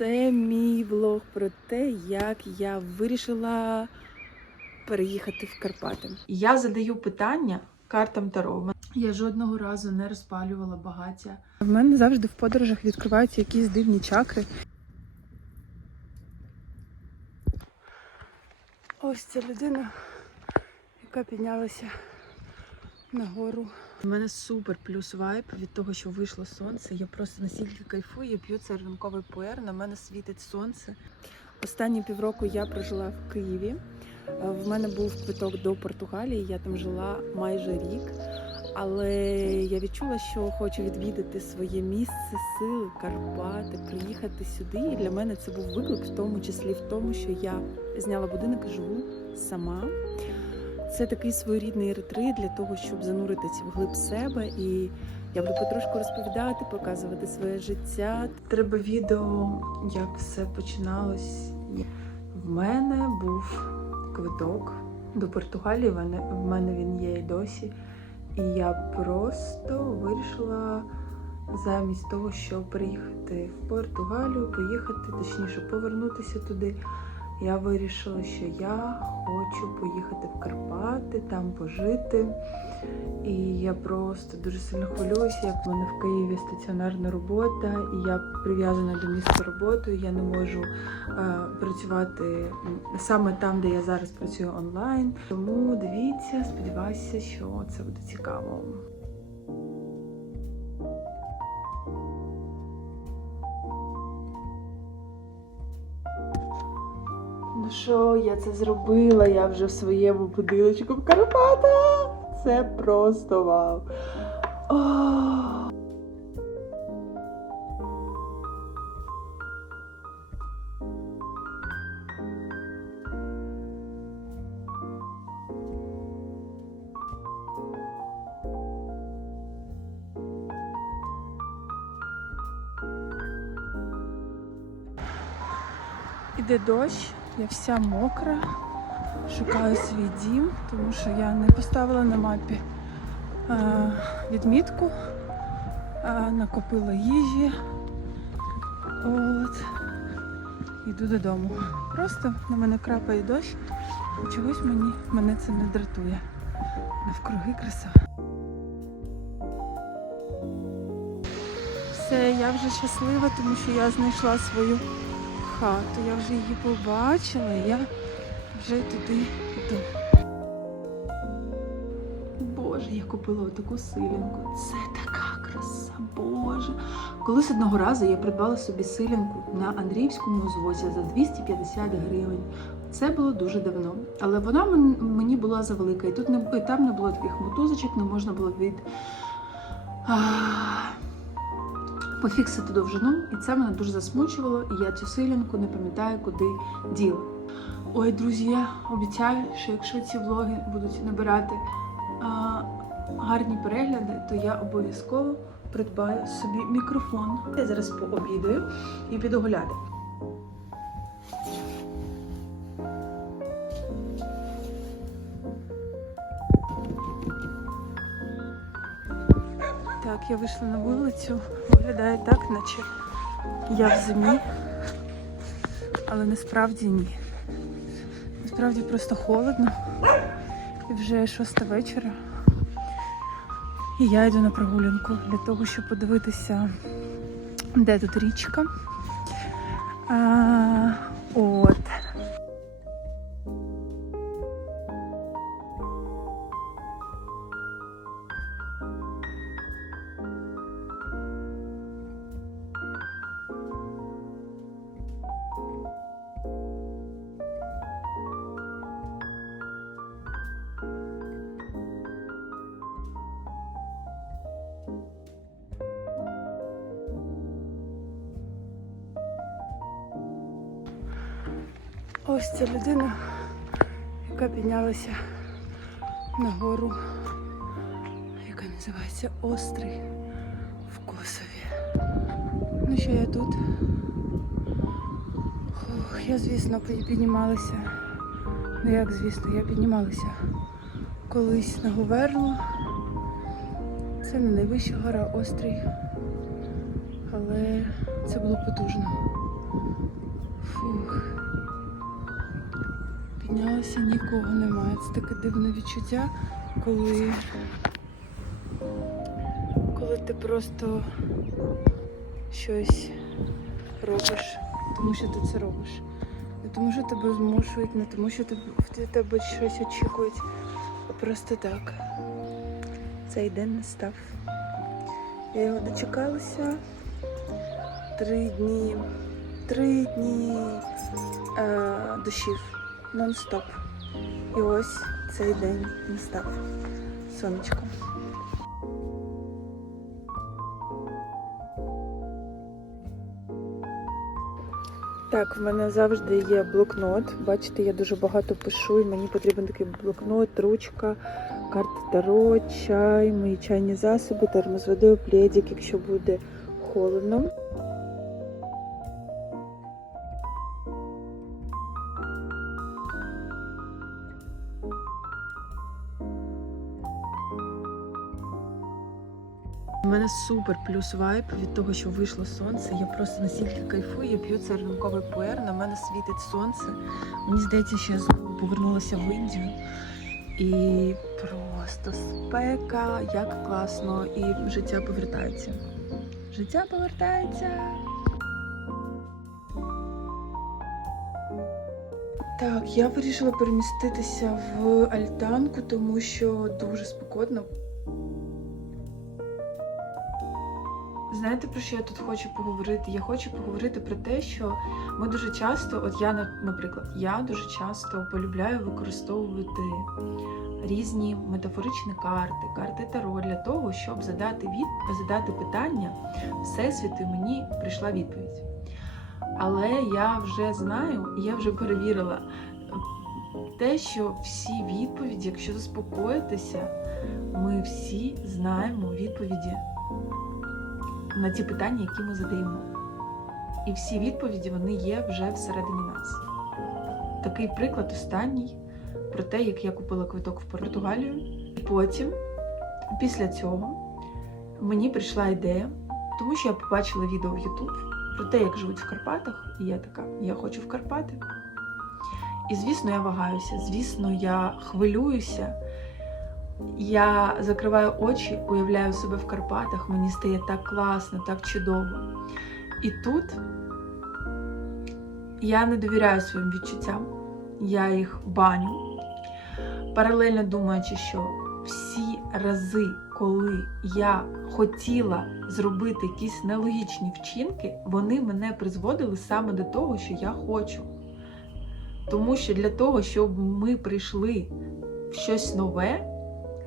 Це мій влог про те, як я вирішила переїхати в Карпати. Я задаю питання картам Таро. Я жодного разу не розпалювала багаття. В мене завжди в подорожах відкриваються якісь дивні чакри. Ось ця людина, яка піднялася нагору. У мене супер плюс вайб від того, що вийшло сонце. Я просто настільки кайфую, я п'ю цей ранковий пуер, на мене світить сонце. Останні півроку я прожила в Києві. В мене був квиток до Португалії, я там жила майже рік. Але я відчула, що хочу відвідати своє місце сили, Карпати, приїхати сюди. І для мене це був виклик, в тому числі в тому, що я зняла будинок і живу сама. Це такий своєрідний ретрит для того, щоб зануритися вглиб себе. І я буду потрошку розповідати, показувати своє життя. Треба відео, як все починалось. В мене був квиток до Португалії. В мене, він є і досі. І я просто вирішила замість того, щоб приїхати в Португалію, поїхати, точніше, повернутися туди. Я вирішила, що я хочу поїхати в Карпати, там пожити. І я просто дуже сильно хвилююся, як в мене в Києві стаціонарна робота, і я прив'язана до місця роботи. Я не можу е, працювати саме там, де я зараз працюю онлайн. Тому дивіться, сподіваюся, що це буде цікаво. Що, я це зробила? Я вже в своєму будиночку в Карпатах. Це просто вау. О! Іде дощ, я вся мокра, шукаю свій дім, тому що я не поставила на мапі е, відмітку, е, накопила їжі. От. Йду додому. Просто на мене крапає дощ, і чогось мені, мене це не дратує. Навкруги краса. Все, я вже щаслива, тому що я знайшла свою хату. Я вже її побачила, я вже туди йду. Боже, я купила таку силінку. Це така краса, Боже. Колись одного разу я придбала собі силінку на Андріївському узвозі за 250 гривень. Це було дуже давно, але вона мені була завелика. І тут не і там не було таких мотузочок, не можна було від. А, пофіксити довжину, і це мене дуже засмучувало, і я цю силянку не пам'ятаю, куди діла. Ой, друзі, я обіцяю, що якщо ці влоги будуть набирати а, гарні перегляди, то я обов'язково придбаю собі мікрофон. Я зараз пообідаю і піду гуляти. Я вийшла на вулицю. Виглядає так, наче я в зимі. Але насправді ні. Насправді просто холодно. І вже шоста вечора. І я йду на прогулянку для того, щоб подивитися, де тут річка. А, от. Ось ця людина, яка піднялася на гору, яка називається Острий в Косові. Ну що я тут? Ох, я, звісно, піднімалася. Ну як, звісно, я піднімалася колись на Говерло. Це не найвища гора Острий, але це було потужно. Фух. Піднялася, нікого немає. Це таке дивне відчуття, коли, коли ти просто щось робиш, тому що ти це робиш. Не тому, що тебе змушують, не тому, що в тебе щось очікують, а просто так. Цей день настав. Я його дочекалася три дні. Три дні е, дощів нон-стоп. І ось цей день настав. Сонечко. Так, в мене завжди є блокнот. Бачите, я дуже багато пишу, і мені потрібен такий блокнот, ручка, карта таро, чай, мої чайні засоби, термос водою, якщо буде холодно. Мене супер плюс вайб від того, що вийшло сонце. Я просто настільки кайфую, я п'ю цей ранковий пуер, на мене світить сонце. Мені здається, що я знову повернулася в Індію. І просто спека, як класно, і життя повертається. Життя повертається. Так, я вирішила переміститися в альтанку, тому що дуже спекотно. Знаєте, про що я тут хочу поговорити? Я хочу поговорити про те, що ми дуже часто, от я, на- наприклад, я дуже часто полюбляю використовувати різні метафоричні карти, карти Таро для того, щоб задати від, задати питання Всесвіту, і мені прийшла відповідь. Але я вже знаю, я вже перевірила те, що всі відповіді, якщо заспокоїтися, ми всі знаємо відповіді на ті питання, які ми задаємо. І всі відповіді вони є вже всередині нас. Такий приклад останній про те, як я купила квиток в Португалію. Потім, після цього, мені прийшла ідея, тому що я побачила відео в YouTube про те, як живуть в Карпатах, і я така, я хочу в Карпати. І звісно, я вагаюся, звісно, я хвилююся. Я закриваю очі, уявляю себе в Карпатах, мені стає так класно, так чудово. І тут я не довіряю своїм відчуттям, я їх баню. Паралельно думаючи, що всі рази, коли я хотіла зробити якісь нелогічні вчинки, вони мене призводили саме до того, що я хочу. Тому що для того, щоб ми прийшли в щось нове,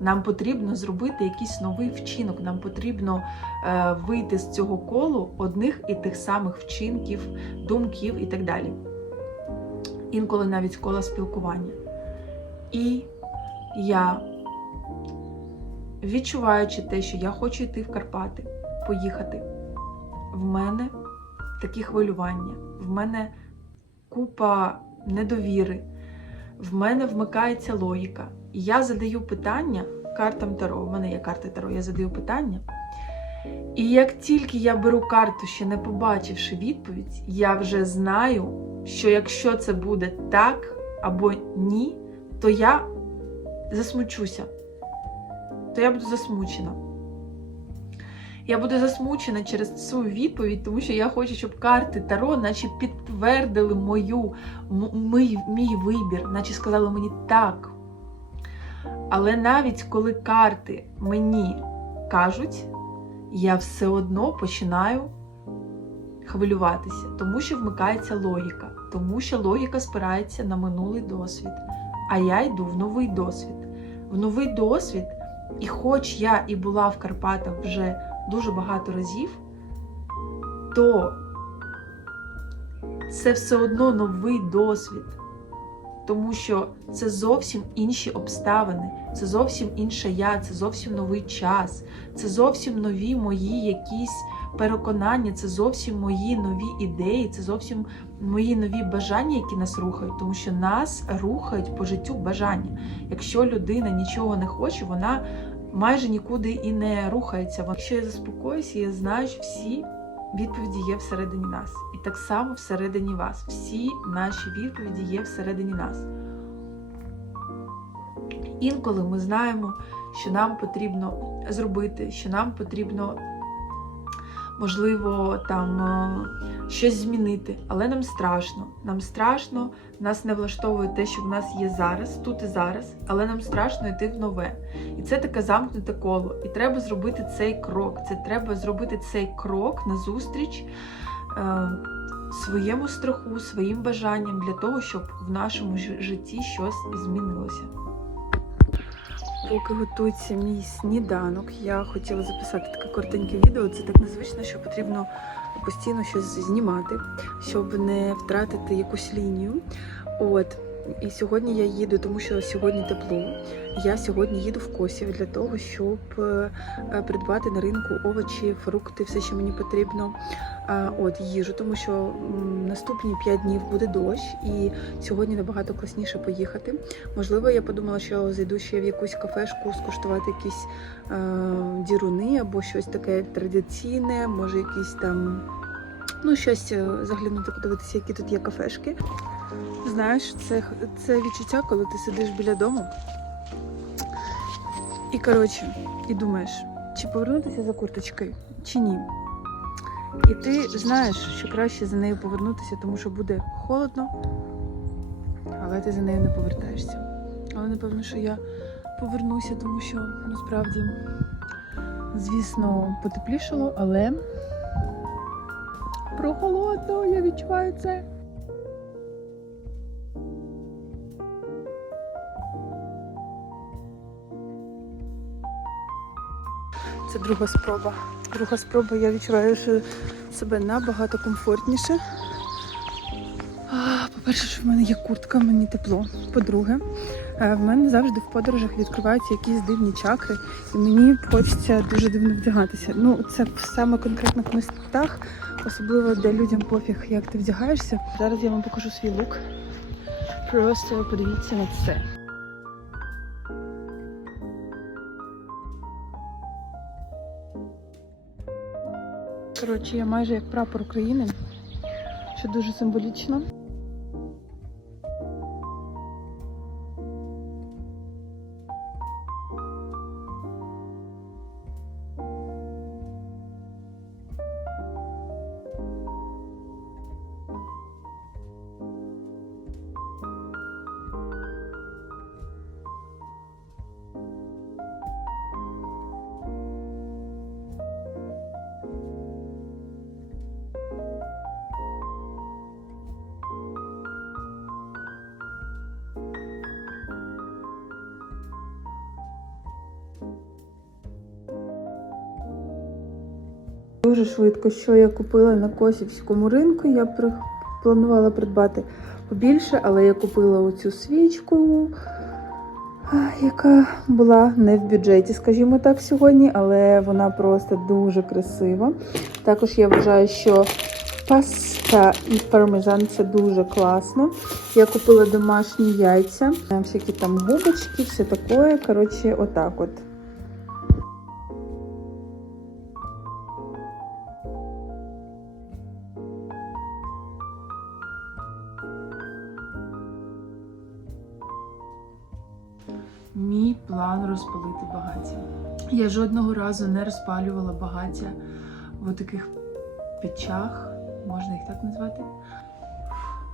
нам потрібно зробити якийсь новий вчинок. Нам потрібно е, вийти з цього колу одних і тих самих вчинків, думків і так далі. Інколи навіть кола спілкування. І я, відчуваючи те, що я хочу йти в Карпати, поїхати, в мене такі хвилювання, в мене купа недовіри, в мене вмикається логіка. Я задаю питання картам Таро. У мене є карти Таро, я задаю питання. І як тільки я беру карту, ще не побачивши відповідь, я вже знаю, що якщо це буде так або ні, то я засмучуся. То я буду засмучена. Я буду засмучена через свою відповідь, тому що я хочу, щоб карти Таро, наче підтвердили мою, мій, мій вибір, наче сказали мені так. Але навіть коли карти мені кажуть, я все одно починаю хвилюватися, тому що вмикається логіка, тому що логіка спирається на минулий досвід. А я йду в новий досвід. В новий досвід, і хоч я і була в Карпатах вже дуже багато разів, то це все одно новий досвід. Тому що це зовсім інші обставини, це зовсім інша я, це зовсім новий час, це зовсім нові мої якісь переконання, це зовсім мої нові ідеї, це зовсім мої нові бажання, які нас рухають, тому що нас рухають по життю бажання. Якщо людина нічого не хоче, вона майже нікуди і не рухається. Якщо я заспокоюся, я знаю, що всі відповіді є всередині нас. І так само всередині вас. Всі наші відповіді є всередині нас. Інколи ми знаємо, що нам потрібно зробити, що нам потрібно, можливо, там е, щось змінити, але нам страшно. Нам страшно, нас не влаштовує те, що в нас є зараз, тут і зараз, але нам страшно йти в нове. І це таке замкнуте коло. І треба зробити цей крок. Це треба зробити цей крок назустріч е, своєму страху, своїм бажанням для того, щоб в нашому жи- житті щось змінилося. Поки готується мій сніданок, я хотіла записати таке коротеньке відео. Це так незвично, що потрібно постійно щось знімати, щоб не втратити якусь лінію. От. І сьогодні я їду, тому що сьогодні тепло. Я сьогодні їду в Косів для того, щоб е, е, придбати на ринку овочі, фрукти, все, що мені потрібно. От їжу, тому що наступні 5 днів буде дощ, і сьогодні набагато класніше поїхати. Можливо, я подумала, що зайду ще в якусь кафешку, скуштувати якісь е, діруни або щось таке традиційне, може якісь там, ну, щось е, заглянути, подивитися, які тут є кафешки. Знаєш, це, це відчуття, коли ти сидиш біля дому. І коротше, і думаєш, чи повернутися за курточкою, чи ні. І ти знаєш, що краще за нею повернутися, тому що буде холодно, але ти за нею не повертаєшся. Але напевно, що я повернуся, тому що насправді, звісно, потеплішало, але прохолодно, я відчуваю це. Це друга спроба. Друга спроба, я відчуваю, що себе набагато комфортніше. По-перше, що в мене є куртка, мені тепло. По-друге, е, в мене завжди в подорожах відкриваються якісь дивні чакри, і мені хочеться дуже дивно вдягатися. Ну, це в саме конкретних містах, особливо де людям пофіг, як ти вдягаєшся. Зараз я вам покажу свій лук. Просто подивіться на це. Коротше, я майже як прапор України, що дуже символічно. Дуже швидко, що я купила на Косівському ринку. Я планувала придбати побільше, але я купила оцю свічку, яка була не в бюджеті, скажімо так, сьогодні, але вона просто дуже красива. Також я вважаю, що паста і пармезан це дуже класно. Я купила домашні яйця, всякі там губочки, все таке. Коротше, отак от. Розпалити багаття. Я жодного разу не розпалювала багаття в таких печах, можна їх так назвати.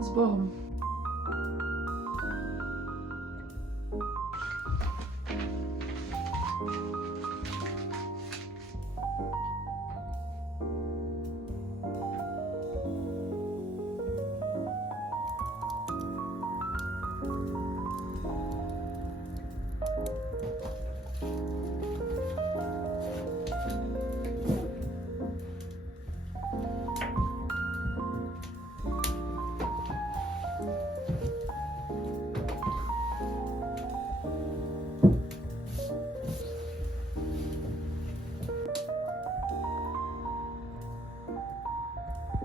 З Богом.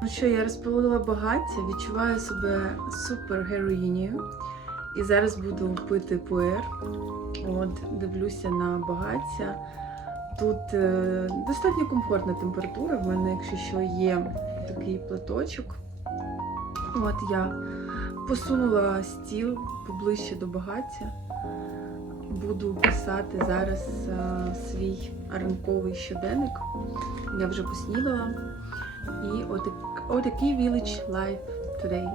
Ну що, я розпалила багаття, відчуваю себе супер героїнею. І зараз буду пити пуер. От, дивлюся на багаття. Тут е, достатньо комфортна температура. В мене, якщо що, є такий платочок. От я посунула стіл поближче до багаття. Буду писати зараз е, свій ранковий щоденник. Я вже поснідала. І or the Key Village Life today.